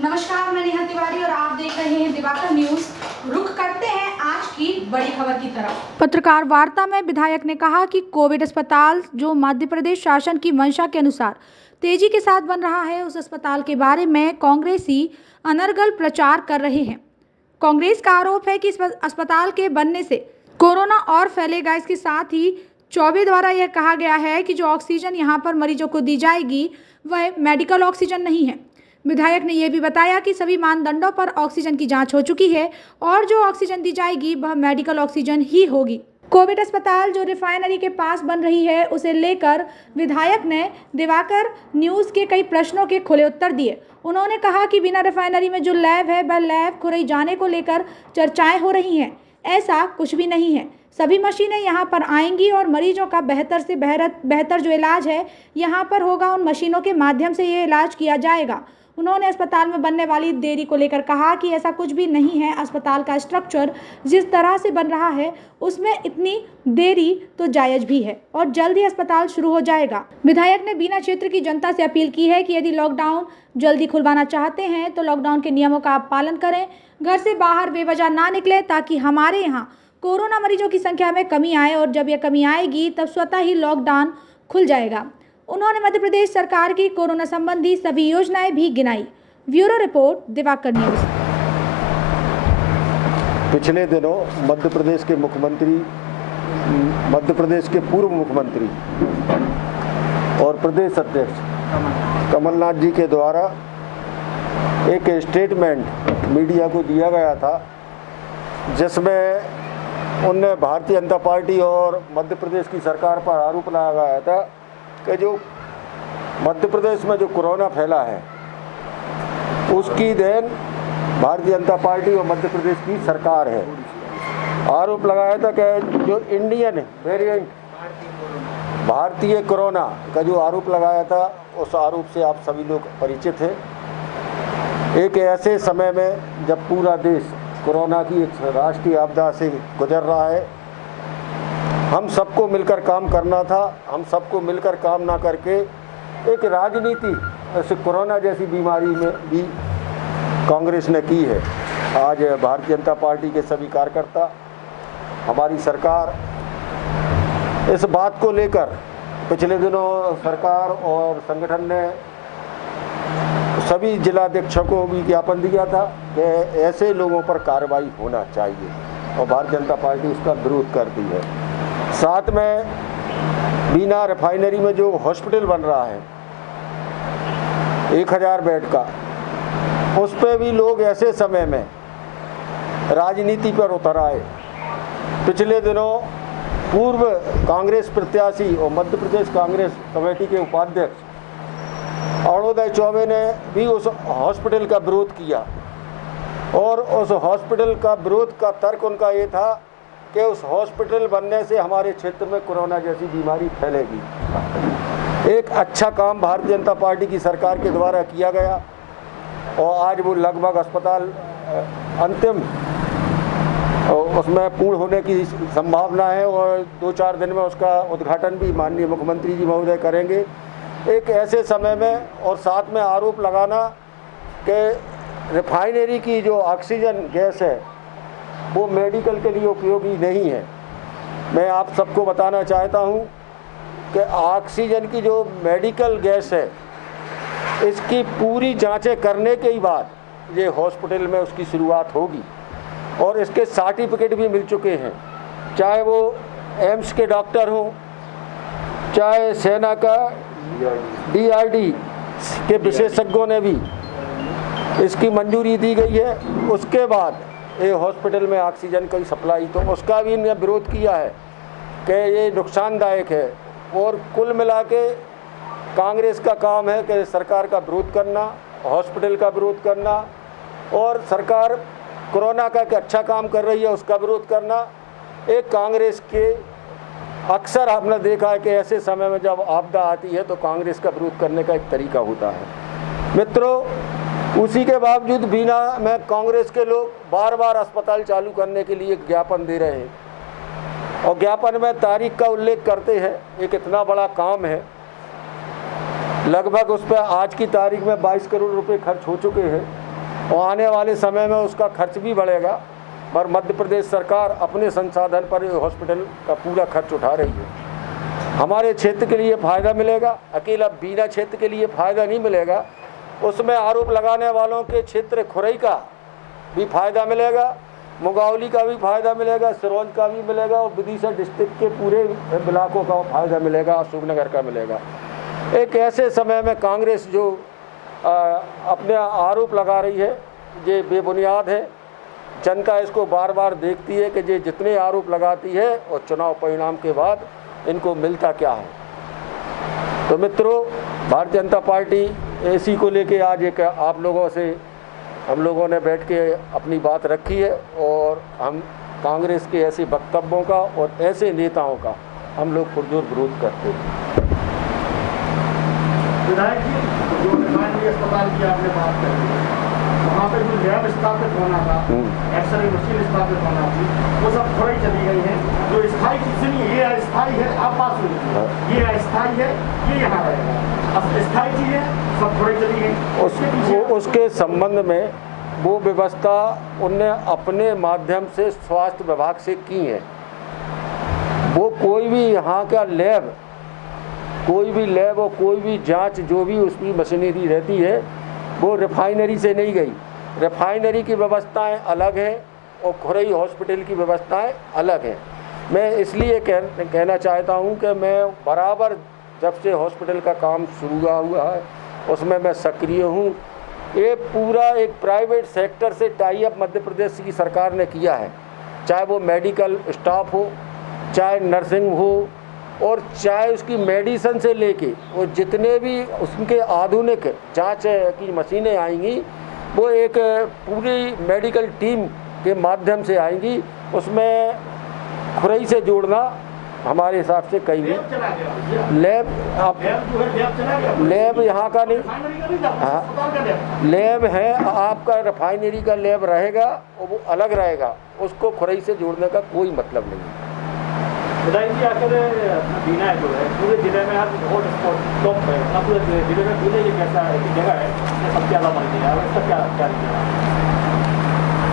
नमस्कार, मैं नेहा तिवारी और आप देख रहे हैं दिवाकर न्यूज। रुख करते हैं आज की बड़ी खबर की तरफ। पत्रकार वार्ता में विधायक ने कहा कि कोविड अस्पताल जो मध्य प्रदेश शासन की मंशा के अनुसार तेजी के साथ बन रहा है, उस अस्पताल के बारे में कांग्रेसी अनर्गल प्रचार कर रहे हैं। कांग्रेस का आरोप है कि इस अस्पताल के बनने से कोरोना और फैलेगा। इसके साथ ही चौबे द्वारा यह कहा गया है कि जो ऑक्सीजन यहां पर मरीजों को दी जाएगी वह मेडिकल ऑक्सीजन नहीं है। विधायक ने यह भी बताया कि सभी मानदंडों पर ऑक्सीजन की जांच हो चुकी है और जो ऑक्सीजन दी जाएगी वह मेडिकल ऑक्सीजन ही होगी। कोविड अस्पताल जो रिफाइनरी के पास बन रही है, उसे लेकर विधायक ने दिवाकर न्यूज़ के कई प्रश्नों के खुले उत्तर दिए। उन्होंने कहा कि बिना रिफाइनरी में जो लैब है वह लैब खुरई जाने को लेकर चर्चाएं हो रही हैं। ऐसा कुछ भी नहीं है। सभी मशीनें यहां पर आएंगी और मरीजों का बेहतर से बेहतर जो इलाज है यहां पर होगा। उन मशीनों के माध्यम से ये इलाज किया जाएगा। उन्होंने अस्पताल में बनने वाली देरी को लेकर कहा कि ऐसा कुछ भी नहीं है। अस्पताल का स्ट्रक्चर जिस तरह से बन रहा है उसमें इतनी देरी तो जायज़ भी है और जल्द ही अस्पताल शुरू हो जाएगा। विधायक ने बीना क्षेत्र की जनता से अपील की है कि यदि लॉकडाउन जल्दी खुलवाना चाहते हैं तो लॉकडाउन के नियमों का आप पालन करें, घर से बाहर बेवजह ना निकले, ताकि हमारे यहाँ कोरोना मरीजों की संख्या में कमी आए और जब यह कमी आएगी तब स्वतः ही लॉकडाउन खुल जाएगा। उन्होंने मध्य प्रदेश सरकार की कोरोना संबंधी सभी योजनाएं भी गिनाई। Bureau report, Diwakar news. पिछले दिनों मध्य प्रदेश के पूर्व मुख्यमंत्री और प्रदेश अध्यक्ष कमलनाथ जी के द्वारा एक स्टेटमेंट मीडिया को दिया गया था, जिसमें उनने भारतीय जनता पार्टी और मध्य प्रदेश की सरकार पर आरोप लगाया था कि जो मध्य प्रदेश में जो कोरोना फैला है उसकी देन भारतीय जनता पार्टी और मध्य प्रदेश की सरकार है। आरोप लगाया था कि जो इंडियन वेरिएंट भारतीय कोरोना का जो आरोप लगाया था, उस आरोप से आप सभी लोग परिचित हैं। एक ऐसे समय में जब पूरा देश कोरोना की एक राष्ट्रीय आपदा से गुजर रहा है, हम सबको मिलकर काम करना था। हम सबको मिलकर काम ना करके एक राजनीति ऐसे कोरोना जैसी बीमारी में भी कांग्रेस ने की है। आज भारतीय जनता पार्टी के सभी कार्यकर्ता, हमारी सरकार इस बात को लेकर पिछले दिनों सरकार और संगठन ने सभी जिलाध्यक्षों को भी ज्ञापन दिया था कि ऐसे लोगों पर कार्रवाई होना चाहिए और भारतीय जनता पार्टी उसका विरोध करती है। साथ में बीना रिफाइनरी में जो हॉस्पिटल बन रहा है 1000 बेड का, उस पर भी लोग ऐसे समय में राजनीति पर उतर आए। पिछले दिनों पूर्व कांग्रेस प्रत्याशी और मध्य प्रदेश कांग्रेस कमेटी के उपाध्यक्ष अरुणोदय चौबे ने भी उस हॉस्पिटल का विरोध किया और उस हॉस्पिटल का विरोध का तर्क उनका ये था कि उस हॉस्पिटल बनने से हमारे क्षेत्र में कोरोना जैसी बीमारी फैलेगी। एक अच्छा काम भारतीय जनता पार्टी की सरकार के द्वारा किया गया और आज वो लगभग अस्पताल अंतिम उसमें पूर्ण होने की संभावना है और 2-4 दिन में उसका उद्घाटन भी माननीय मुख्यमंत्री जी महोदय करेंगे। एक ऐसे समय में और साथ में आरोप लगाना कि रिफाइनरी की जो ऑक्सीजन गैस है वो मेडिकल के लिए उपयोगी नहीं है। मैं आप सबको बताना चाहता हूँ कि ऑक्सीजन की जो मेडिकल गैस है, इसकी पूरी जांचें करने के ही बाद ये हॉस्पिटल में उसकी शुरुआत होगी और इसके सर्टिफिकेट भी मिल चुके हैं। चाहे वो एम्स के डॉक्टर हों, चाहे सेना का DRD के विशेषज्ञों ने भी इसकी मंजूरी दी गई है। उसके बाद ये हॉस्पिटल में ऑक्सीजन की सप्लाई, तो उसका भी इन्होंने विरोध किया है कि ये नुकसानदायक है। और कुल मिला के कांग्रेस का काम है कि सरकार का विरोध करना, हॉस्पिटल का विरोध करना और सरकार कोरोना का अच्छा काम कर रही है उसका विरोध करना। एक कांग्रेस के अक्सर आपने देखा है कि ऐसे समय में जब आपदा आती है तो कांग्रेस का विरोध करने का एक तरीका होता है। मित्रों, उसी के बावजूद बीना में कांग्रेस के लोग बार बार अस्पताल चालू करने के लिए ज्ञापन दे रहे हैं और ज्ञापन में तारीख का उल्लेख करते हैं। एक इतना बड़ा काम है, लगभग उस पर आज की तारीख में 22 करोड़ रुपए खर्च हो चुके हैं और आने वाले समय में उसका खर्च भी बढ़ेगा, पर मध्य प्रदेश सरकार अपने संसाधन पर हॉस्पिटल का पूरा खर्च उठा रही है। हमारे क्षेत्र के लिए फ़ायदा मिलेगा, अकेला बीना क्षेत्र के लिए फ़ायदा नहीं मिलेगा, उसमें आरोप लगाने वालों के क्षेत्र खुरई का भी फ़ायदा मिलेगा, मुंगावली का भी फ़ायदा मिलेगा, सिरौंज का भी मिलेगा और विदिशा डिस्ट्रिक्ट के पूरे इलाकों का फ़ायदा मिलेगा, अशोकनगर का मिलेगा। एक ऐसे समय में कांग्रेस जो अपने आरोप लगा रही है ये बेबुनियाद है। जनता इसको बार बार देखती है कि ये जितने आरोप लगाती है और चुनाव परिणाम के बाद इनको मिलता क्या है। तो मित्रों, भारतीय जनता पार्टी इसी को लेके आज एक आप लोगों से हम लोगों ने बैठ के अपनी बात रखी है और हम कांग्रेस के ऐसे वक्तव्यों का और ऐसे नेताओं का हम लोग पुरजोर विरोध करते हैं। विधायक जी, जो रिफाइनरी अस्पताल की आपने बात करी, वहाँ पे जो लैब स्थापित होना था, एक्सरे मशीन स्थापित होना थी, वो सब थोड़ी चली गई है। जो स्थायी चीज़ नहीं, ये अस्थायी है, आप पास हुई, ये अस्थायी है, ये यहाँ रहेगा। स्थायी चीज़ें सब थोड़ी चली गई। उसके संबंध में वो व्यवस्था उनने अपने माध्यम से स्वास्थ्य विभाग से की है। वो कोई भी यहाँ का लैब, कोई भी लैब और कोई भी जांच जो भी उसकी मशीनरी रहती है वो रिफाइनरी से नहीं गई। रिफाइनरी की व्यवस्थाएं अलग हैं और खुरई हॉस्पिटल की व्यवस्थाएं अलग हैं। मैं इसलिए कहना चाहता हूं कि मैं बराबर जब से हॉस्पिटल का काम शुरू हुआ है उसमें मैं सक्रिय हूं। ये पूरा एक प्राइवेट सेक्टर से टाई अप मध्य प्रदेश की सरकार ने किया है, चाहे वो मेडिकल स्टाफ हो, चाहे नर्सिंग हो और चाहे उसकी मेडिसिन से लेके और जितने भी उसके आधुनिक जांच की मशीनें आएंगी वो एक पूरी मेडिकल टीम के माध्यम से आएंगी। उसमें खुरई से जोड़ना हमारे हिसाब से कहीं भी लैब लैब यहाँ का नहीं, हाँ लैब है आपका, रिफाइनरी का लैब रहेगा और वो अलग रहेगा, उसको खुरई से जोड़ने का कोई मतलब नहीं है। विधायक जी, आखिर बीना जो है पूरे जिले में आज हॉट स्पॉट टॉप है, अब पूरे जिले में बीना एक ऐसा जगह है सबसे ज़्यादा बन गया है, उसका क्या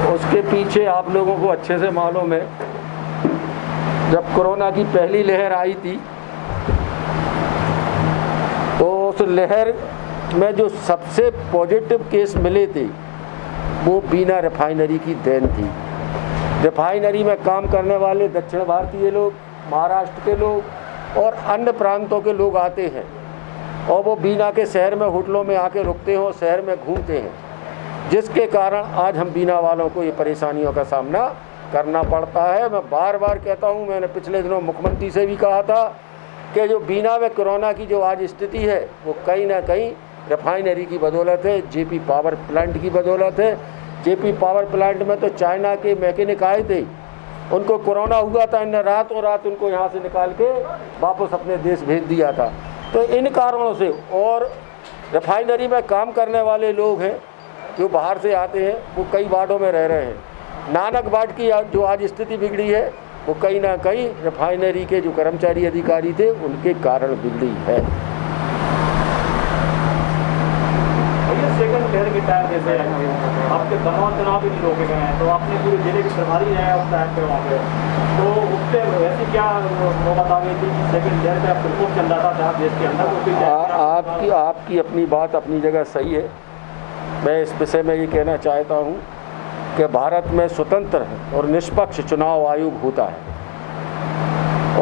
उसके पीछे आप लोगों को अच्छे से मालूम है, जब कोरोना की पहली लहर आई थी तो उस लहर में जो सबसे पॉजिटिव केस मिले थे वो बीना रिफाइनरी की देन थी। रिफाइनरी में काम करने वाले दक्षिण भारतीय लोग, महाराष्ट्र के लोग और अन्य प्रांतों के लोग आते हैं और वो बीना के शहर में होटलों में आके रुकते हैं और शहर में घूमते हैं, जिसके कारण आज हम बीना वालों को ये परेशानियों का सामना करना पड़ता है। मैं बार बार कहता हूँ, मैंने पिछले दिनों मुख्यमंत्री से भी कहा था कि जो बीना में कोरोना की जो आज स्थिति है वो कहीं ना कहीं रिफाइनरी की बदौलत है, जेपी पावर प्लांट की बदौलत है। जेपी पावर प्लांट में तो चाइना के मैकेनिक आए थे, उनको कोरोना हुआ था, इन्हें रातों रात उनको यहाँ से निकाल के वापस अपने देश भेज दिया था। तो इन कारणों से और रिफाइनरी में काम करने वाले लोग हैं जो बाहर से आते हैं वो कई वार्डों में रह रहे हैं। नानक वार्ड की जो आज स्थिति बिगड़ी है वो कहीं ना कहीं रिफाइनरी के जो कर्मचारी अधिकारी थे उनके कारण बिगड़ी है। सेकंड लहर के टाइम जैसे आपके दमन चुनाव भी नहीं रोके गए हैं, तो आपने पूरे जिले की प्रभारी है उस टाइम पे वहाँ पे, तो उससे वैसे क्या वो बता गई थी कि सेकंड लहर का प्रकोप चल रहा था जहाँ देश के अंदर। आपकी अपनी बात अपनी जगह सही है। मैं इस विषय में ये कहना चाहता हूँ कि भारत में स्वतंत्र और निष्पक्ष चुनाव आयोग होता है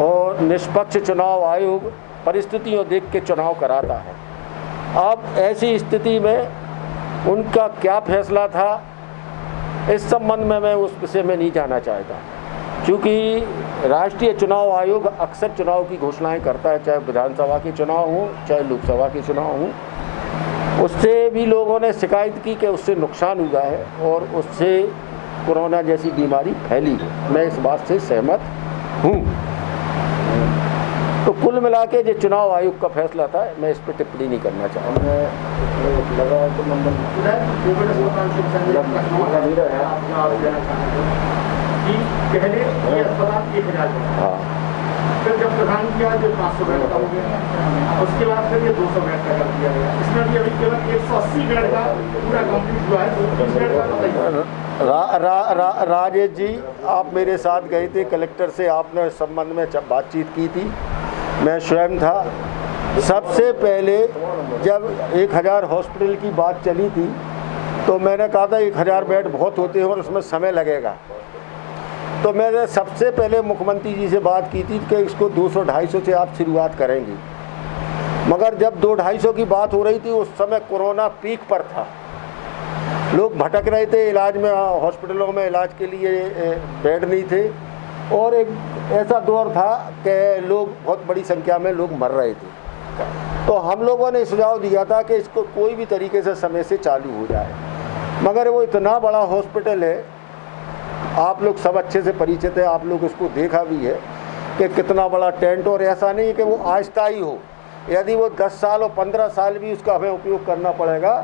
और निष्पक्ष चुनाव आयोग परिस्थितियों देख के चुनाव कराता है। अब ऐसी स्थिति में उनका क्या फैसला था इस संबंध में मैं उस विषय में नहीं जाना चाहता, क्योंकि राष्ट्रीय चुनाव आयोग अक्सर चुनाव की घोषणाएं करता है, चाहे विधानसभा के चुनाव हो चाहे लोकसभा के चुनाव हो। उससे भी लोगों ने शिकायत की कि उससे नुकसान हुआ है और उससे कोरोना जैसी बीमारी फैली है। मैं इस बात से सहमत हूँ। तो कुल मिला के जो चुनाव आयोग का फैसला था मैं इस पर टिप्पणी नहीं करना चाहूँगा। हाँ फिर जब प्रधान किया जो 500 बेड का हो गया, उसके बाद फिर ये 200 बेड का कर दिया गया। इसमें भी अभी केवल 180 बेड का पूरा कंप्लीट हुआ है, 230 बेड का बताइए। राजेश जी, आप मेरे साथ गए थे कलेक्टर से, आपने इस संबंध में बातचीत की थी, मैं स्वयं था। सबसे पहले जब 1000 हॉस्पिटल की बात चली थी तो मैंने कहा था 1000 बेड बहुत होते हैं और उसमें समय लगेगा। तो मैंने सबसे पहले मुख्यमंत्री जी से बात की थी कि इसको 200-250 से आप शुरुआत करेंगी, मगर जब 200-250 की बात हो रही थी उस समय कोरोना पीक पर था, लोग भटक रहे थे इलाज में, हॉस्पिटलों में इलाज के लिए बेड नहीं थे और एक ऐसा दौर था कि लोग बहुत बड़ी संख्या में लोग मर रहे थे। तो हम लोगों ने सुझाव दिया था कि इसको कोई भी तरीके से समय से चालू हो जाए, मगर वो इतना बड़ा हॉस्पिटल है, आप लोग सब अच्छे से परिचित है, आप लोग उसको देखा भी है कि कितना बड़ा टेंट, और ऐसा नहीं है कि वो अस्थायी हो, यदि वो 10 साल और 15 साल भी उसका हमें उपयोग करना पड़ेगा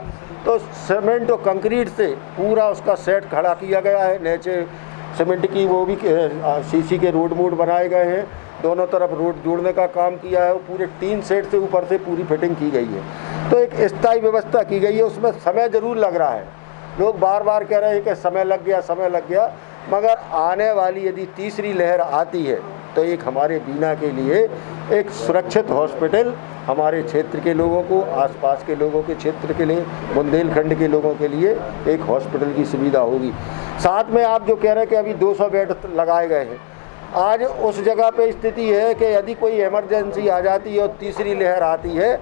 तो सीमेंट और कंक्रीट से पूरा उसका सेट खड़ा किया गया है, नीचे सीमेंट की वो भी सीसी के रोड मोड बनाए गए हैं, दोनों तरफ रोड जोड़ने का काम किया है, वो पूरे 3 सेट से ऊपर से पूरी फिटिंग की गई है। तो एक स्थायी व्यवस्था की गई है, उसमें समय ज़रूर लग रहा है, लोग बार बार कह रहे हैं कि समय लग गया, समय लग गया, मगर आने वाली यदि तीसरी लहर आती है तो एक हमारे बीना के लिए एक सुरक्षित हॉस्पिटल, हमारे क्षेत्र के लोगों को, आसपास के लोगों के क्षेत्र के लिए, बुंदेलखंड के लोगों के लिए एक हॉस्पिटल की सुविधा होगी। साथ में आप जो कह रहे हैं कि अभी 200 बेड लगाए गए हैं, आज उस जगह पे स्थिति है कि यदि कोई इमरजेंसी आ जाती है और तीसरी लहर आती है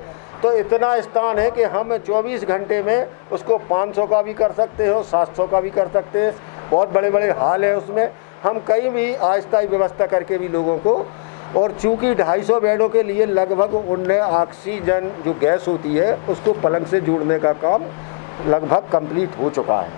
तो इतना स्थान है कि हम 24 घंटे में उसको 500 का भी कर सकते हो, 700 का भी कर सकते हैं, बहुत बड़े बड़े हाल है उसमें, हम कहीं भी अस्थायी व्यवस्था करके भी लोगों को, और चूँकि 250 बेडों के लिए लगभग उनने ऑक्सीजन जो गैस होती है उसको पलंग से जोड़ने का काम लगभग कंप्लीट हो चुका है,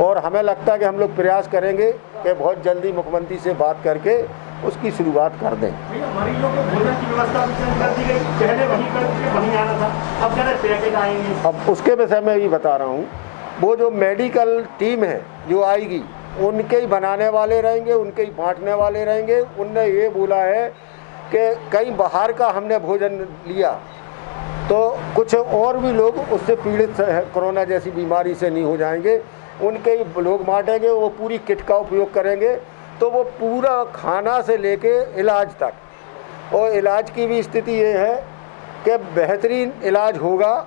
और हमें लगता है कि हम लोग प्रयास करेंगे कि बहुत जल्दी मुख्यमंत्री से बात करके उसकी शुरुआत कर दें। मरीजों को भोजन की व्यवस्था भी कर दी गई, पहले वहीं आना था, अब कह रहे पैकेट आएंगे। अब उसके विषय में भी बता रहा हूँ, वो जो मेडिकल टीम है जो आएगी उनके ही बनाने वाले रहेंगे, उनके ही बांटने वाले रहेंगे। उनने ये बोला है कि कहीं बाहर का हमने भोजन लिया तो कुछ और भी लोग उससे पीड़ित कोरोना जैसी बीमारी से नहीं हो जाएंगे, उनके ही लोग बांटेंगे, वो पूरी किट का उपयोग करेंगे, तो वो पूरा खाना से लेके इलाज तक, और इलाज की भी स्थिति ये है कि बेहतरीन इलाज होगा,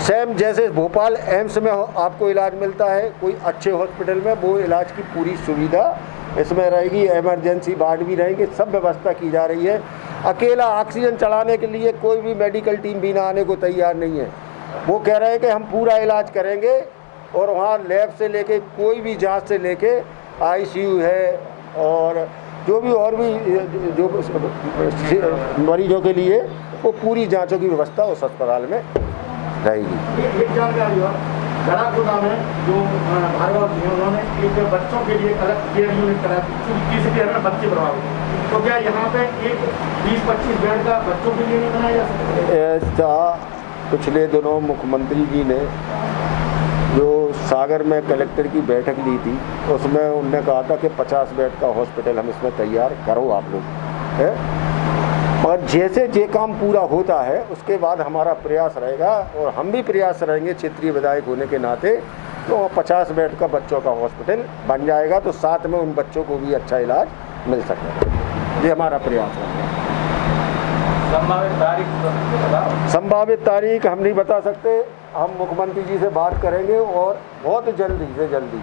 सेम जैसे भोपाल एम्स में आपको इलाज मिलता है कोई अच्छे हॉस्पिटल में, वो इलाज की पूरी सुविधा इसमें रहेगी, इमरजेंसी वार्ड भी रहेंगे, सब व्यवस्था की जा रही है। अकेला ऑक्सीजन चढ़ाने के लिए कोई भी मेडिकल टीम भी ना आने को तैयार नहीं है, वो कह रहे हैं कि हम पूरा इलाज करेंगे, और वहाँ लैब से लेके कोई भी जांच से लेके आईसीयू है और जो भी और भी जो मरीजों के लिए वो पूरी जांचों की व्यवस्था उस अस्पताल में रहेगी। एक जानकारी और गढ़ाकोटा में जो भार्गव जी उन्होंने एक बच्चों के लिए अलग केयर यूनिट करा, किसी केयर में बच्चे प्रभावित हैं, तो क्या यहाँ पे एक 20-25 बेड का बच्चों के लिए नहीं बनाया जा सकता? ऐसा पिछले दिनों मुख्यमंत्री जी ने जो सागर में कलेक्टर की बैठक ली थी उसमें उन्होंने कहा था कि 50 बेड का हॉस्पिटल हम इसमें तैयार करो आप लोग है, और जैसे जे काम पूरा होता है उसके बाद हमारा प्रयास रहेगा, और हम भी प्रयास रहेंगे क्षेत्रीय विधायक होने के नाते, तो 50 बेड का बच्चों का हॉस्पिटल बन जाएगा, तो साथ में उन बच्चों को भी अच्छा इलाज मिल सकेगा, ये हमारा प्रयास रहेगा। संभावित तारीख हम नहीं बता सकते, हम मुख्यमंत्री जी से बात करेंगे और बहुत जल्दी से जल्दी,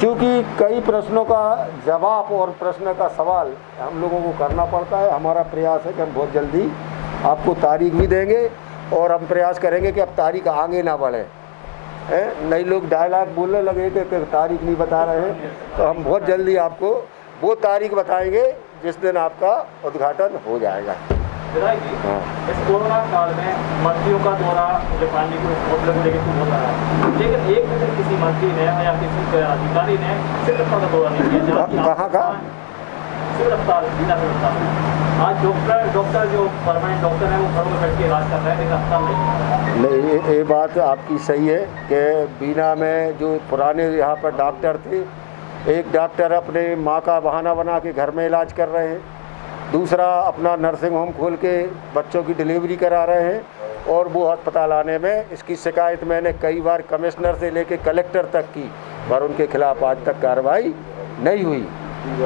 क्योंकि कई प्रश्नों का जवाब और प्रश्न का सवाल हम लोगों को करना पड़ता है। हमारा प्रयास है कि हम बहुत जल्दी आपको तारीख भी देंगे, और हम प्रयास करेंगे कि अब तारीख आगे ना बढ़े, नए लोग डायलॉग बोलने लगे कि तारीख नहीं बता रहे हैं, तो हम बहुत जल्दी आपको वो तारीख बताएंगे जिस दिन आपका उद्घाटन हो जाएगा। इस कोरोना काल में मंत्रियों का दौरा जापानी को होटल को लेकर बहुत रहा है, लेकिन एक दिन किसी मंत्री ने या किसी अधिकारी ने सिविल अस्पताल का दौरा नहीं किया। कहाँ का सिविल अस्पताल, बीना सिविल अस्पताल। आज डॉक्टर जो परमानेंट डॉक्टर है वो घरों में बैठ के इलाज कर रहे हैं, लेकिन अस्पताल नहीं। ये बात आपकी सही है कि बीना में जो पुराने यहाँ पर डॉक्टर थे एक डॉक्टर अपने माँ का बहाना बना के घर में इलाज कर रहे हैं, दूसरा अपना नर्सिंग होम खोल के बच्चों की डिलीवरी करा रहे हैं, और वो अस्पताल आने में इसकी शिकायत मैंने कई बार कमिश्नर से लेके कलेक्टर तक की, पर उनके खिलाफ आज तक कार्रवाई नहीं हुई।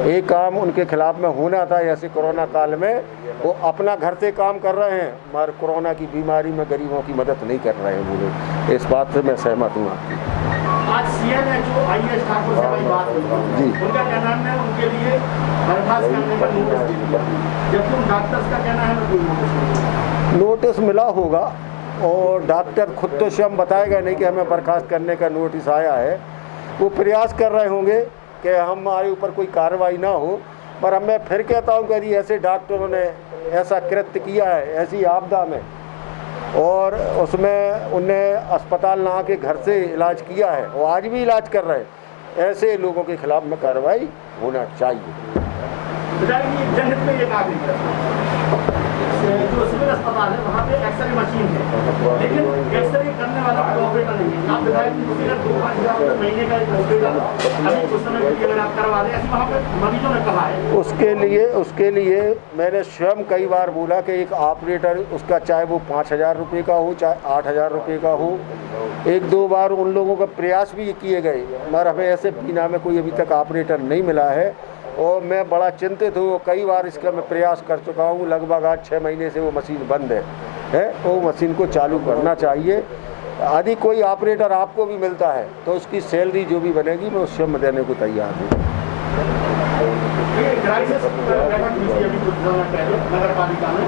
एक काम उनके खिलाफ में होना था, ऐसे कोरोना काल में वो अपना घर से काम कर रहे हैं, मगर कोरोना की बीमारी में गरीबों की मदद नहीं कर रहे हैं वो लोग। इस बात से मैं सहमत हूँ आपकी। आज सीएम है जो आईएएस ठाकुर से हमारी बात हुई जी। उनका कहना है उनके लिए बर्खास्त करने का नोटिस दे दिया, जबकि उन डॉक्टर्स का कहना है कोई नोटिस नहीं। नोटिस मिला होगा, और डॉक्टर खुद तो स्वयं बताएगा नहीं कि हमें बर्खास्त करने का नोटिस आया है। वो प्रयास कर रहे होंगे कि हमारे ऊपर कोई कार्रवाई ना हो, पर मैं फिर कहता हूँ कि यदि ऐसे डॉक्टरों ने ऐसा कृत्य किया है ऐसी आपदा में, और उसमें उन्हें अस्पताल ना आके घर से इलाज किया है और आज भी इलाज कर रहे हैं, ऐसे लोगों के खिलाफ में कार्रवाई होना चाहिए। जनहित में ये काम जो सिविल अस्पताल है वहाँ पे एक्सरे मशीन है, लेकिन एक्सरे करने वाला कोई ऑपरेटर नहीं है। आप विधायक जी को 2-5 हज़ार महीने का एक ऑपरेटर अभी कुछ समय के लिए अगर आप करवा दें, ऐसे वहाँ पे मरीजों ने कहा है। उसके लिए मैंने स्वयं कई बार बोला कि एक ऑपरेटर, उसका चाहे वो 5,000 रुपये का हो चाहे 8,000 रुपये का हो, 1-2 बार उन लोगों का प्रयास भी किए गए, मगर हमें ऐसे बीना में कोई अभी तक ऑपरेटर नहीं मिला है, और मैं बड़ा चिंतित हूँ। कई बार इसका मैं प्रयास कर चुका हूँ, लगभग आज 6 महीने से वो मशीन बंद है, वो मशीन को चालू करना चाहिए। यदि कोई ऑपरेटर आपको भी मिलता है तो उसकी सैलरी जो भी बनेगी मैं उससे देने को तैयार हूँ। नगर पालिका में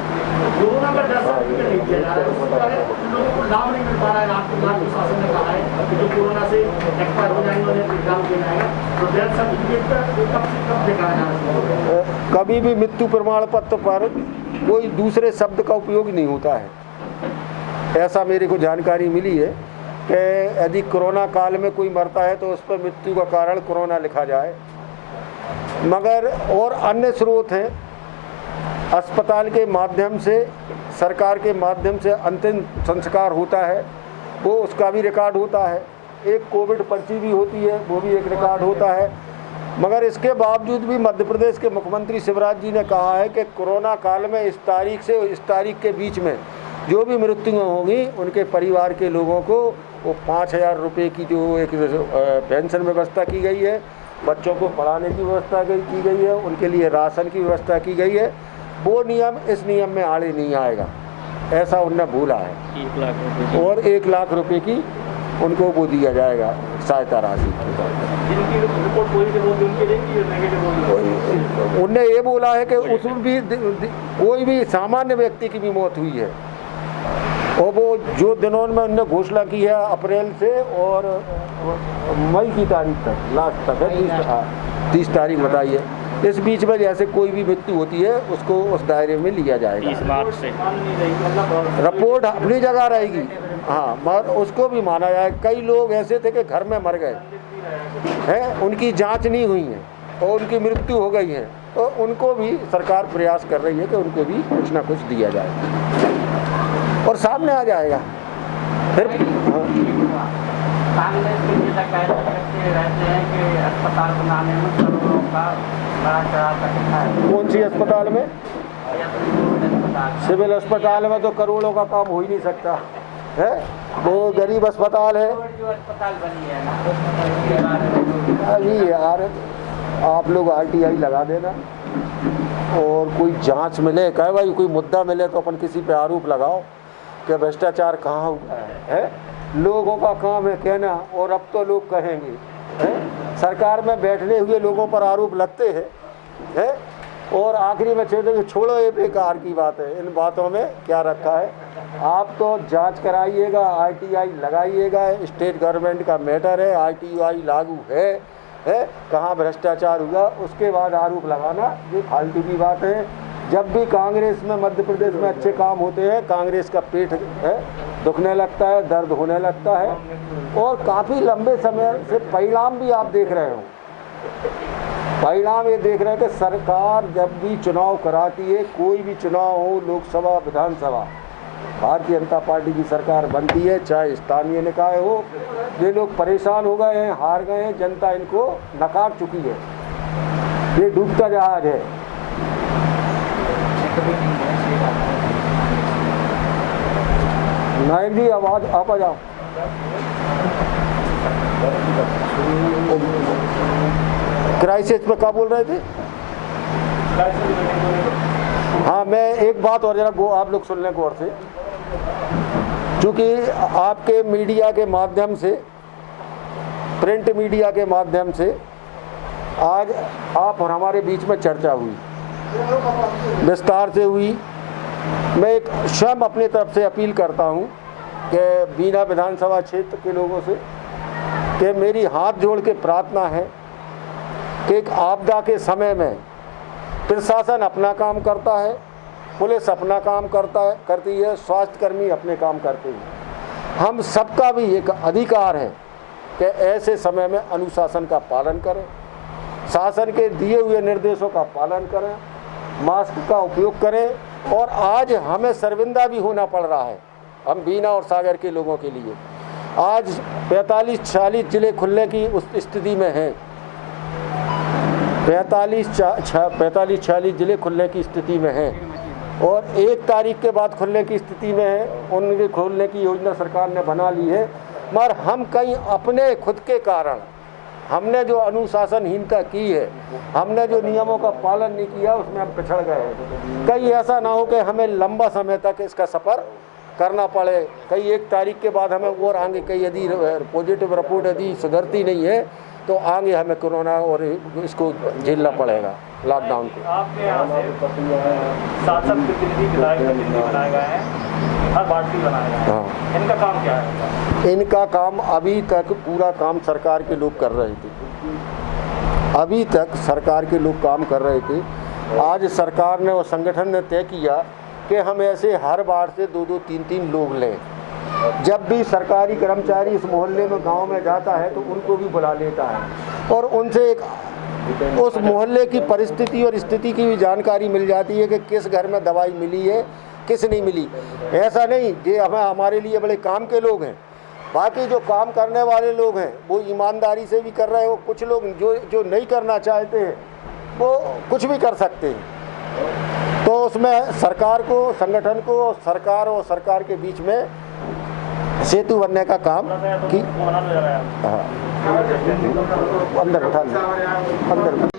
कोरोना का डेथ सर्टिफिकेट नहीं दिया जा रहा है, उसके बारे में लोगों को लाभ नहीं मिल पा रहा है। आपको शासन ने कहा है कि जो कोरोना से एक्सपायर हो जाएंगे उन्हें एग्जाम देना है, तो डेथ सर्टिफिकेट का कब से कब दिखाया जाना है? कभी भी मृत्यु प्रमाण पत्र पर कोई दूसरे शब्द का उपयोग नहीं होता है, ऐसा मेरे को जानकारी मिली है कि यदि कोरोना काल में कोई मरता है तो उस पर मृत्यु का कारण कोरोना लिखा जाए, मगर और अन्य स्रोत हैं। अस्पताल के माध्यम से, सरकार के माध्यम से अंतिम संस्कार होता है, वो उसका भी रिकॉर्ड होता है। एक कोविड पर्ची भी होती है, वो भी एक रिकॉर्ड होता है। मगर इसके बावजूद भी मध्य प्रदेश के मुख्यमंत्री शिवराज जी ने कहा है कि कोरोना काल में इस तारीख से इस तारीख के बीच में जो भी मृत्युएं होंगी उनके परिवार के लोगों को वो 5,000 रुपये की जो एक पेंशन व्यवस्था की गई है, बच्चों को पढ़ाने की व्यवस्था की गई है, उनके लिए राशन की व्यवस्था की गई है, वो नियम इस नियम में आड़े नहीं आएगा, ऐसा उनने बोला है। 1 लाख रुपये और 1 लाख रुपये की उनको वो दिया जाएगा सहायता राशि के तौर पर। जिनकी रिपोर्ट पॉजिटिव होगी उनके लिए नेगेटिव होगी? उनने ये बोला है कि उसमें भी कोई भी सामान्य व्यक्ति की भी मौत हुई है, और वो जो दिनों में उन्होंने घोषणा की है अप्रैल से और मई की तारीख तक, लास्ट तक है, 30 तारीख बताई है, इस बीच में जैसे कोई भी मृत्यु होती है उसको उस दायरे में लिया जाएगा। 30 मार्च से रिपोर्ट अपनी जगह रहेगी, हाँ, मगर उसको भी माना जाए। कई लोग ऐसे थे कि घर में मर गए हैं, उनकी जांच नहीं हुई है और उनकी मृत्यु हो गई है, तो उनको भी सरकार प्रयास कर रही है कि उनको भी कुछ ना कुछ दिया जाए और सामने आ जाएगा। फिर कांग्रेस के नेता कहते रहते हैं कि अस्पताल बनाने में करोड़ों का बड़ा चढ़ा सकता है। कौन सी अस्पताल में? सिविल अस्पताल में तो करोड़ों का काम हो ही नहीं सकता है, वो गरीब अस्पताल है। जो अस्पताल बनी है ना, अभी यार आप लोग RTI लगा देना, और कोई जांच मिले, कहे भाई कोई मुद्दा मिले तो अपन किसी पे आरोप लगाओ कि भ्रष्टाचार कहाँ हुआ है। लोगों का काम है कहना, और अब तो लोग कहेंगे है? सरकार में बैठने हुए लोगों पर आरोप लगते हैं, और आखिरी में छोड़ो ये बेकार की बात है, इन बातों में क्या रखा है। आप तो जांच कराइएगा, RTI लगाइएगा, स्टेट गवर्नमेंट का मैटर है, RTI लागू है, कहाँ भ्रष्टाचार हुआ, उसके बाद आरोप लगाना ये फालतू की बात है। जब भी कांग्रेस में मध्य प्रदेश में अच्छे काम होते हैं, कांग्रेस का पेट दुखने लगता है, दर्द होने लगता है, और काफ़ी लंबे समय से परिणाम भी आप देख रहे हो। परिणाम ये देख रहे हैं कि सरकार जब भी चुनाव कराती है, कोई भी चुनाव हो, लोकसभा विधानसभा, भारतीय जनता पार्टी की सरकार बनती है, चाहे स्थानीय निकाय हो, ये लोग परेशान हो गए हैं, हार गए हैं, जनता इनको नकार चुकी है। ये डूबता जहाज है। नायक जी आवाज आप आ जाओ। क्राइसिस पे क्या बोल रहे थे? हाँ, मैं एक बात और जरा आप लोग सुन लें गौर से, क्योंकि आपके मीडिया के माध्यम से, प्रिंट मीडिया के माध्यम से आज आप और हमारे बीच में चर्चा हुई, विस्तार से हुई। मैं एक स्वयं अपनी तरफ से अपील करता हूं कि बीना विधानसभा क्षेत्र के लोगों से कि मेरी हाथ जोड़ के प्रार्थना है कि एक आपदा के समय में प्रशासन अपना काम करता है, पुलिस अपना काम करती है, स्वास्थ्यकर्मी अपने काम करते हैं। हम सबका भी एक अधिकार है कि ऐसे समय में अनुशासन का पालन करें, शासन के दिए हुए निर्देशों का पालन करें, मास्क का उपयोग करें। और आज हमें शर्मिंदा भी होना पड़ रहा है, हम बीना और सागर के लोगों के लिए। आज 45-46 जिले खुलने की उस स्थिति में हैं, 45-46 जिले खुलने की स्थिति में हैं और 1 तारीख के बाद खुलने की स्थिति में है। उनके खोलने की योजना सरकार ने बना ली है, मगर हम कहीं अपने खुद के कारण हमने जो अनुशासनहीनता की है, हमने जो नियमों का पालन नहीं किया, उसमें हम पिछड़ गए हैं। कहीं ऐसा ना हो कि हमें लंबा समय तक इसका सफ़र करना पड़े। कहीं 1 तारीख के बाद हमें और आगे कहीं यदि पॉजिटिव रिपोर्ट यदि सुधरती नहीं है तो आगे हमें कोरोना और इसको झेलना पड़ेगा, लॉकडाउन को। आपके यहाँ से सांसद प्रतिनिधि, विधायक प्रतिनिधि बनाए गए हैं, हर पार्टी बनाए गए हैं। हाँ, इनका काम क्या है? इनका काम अभी तक पूरा काम सरकार के लोग कर रहे थे। अभी तक सरकार के लोग काम कर रहे थे। आज सरकार ने और संगठन ने तय किया कि हम ऐसे हर बार से 2-2, 3-3 लोग लें। जब भी सरकारी कर्मचारी इस मोहल्ले में, गांव में जाता है तो उनको भी बुला लेता है और उनसे एक उस मोहल्ले की परिस्थिति और स्थिति की भी जानकारी मिल जाती है कि किस घर में दवाई मिली है, किस नहीं मिली। ऐसा नहीं, ये हमारे लिए बड़े काम के लोग हैं। बाकी जो काम करने वाले लोग हैं वो ईमानदारी से भी कर रहे हैं। वो कुछ लोग जो नहीं करना चाहते हैं वो कुछ भी कर सकते हैं। तो उसमें सरकार को, संगठन को, सरकार और सरकार के बीच में सेतु बनने का काम की। हाँ, अंदर उठा अंदर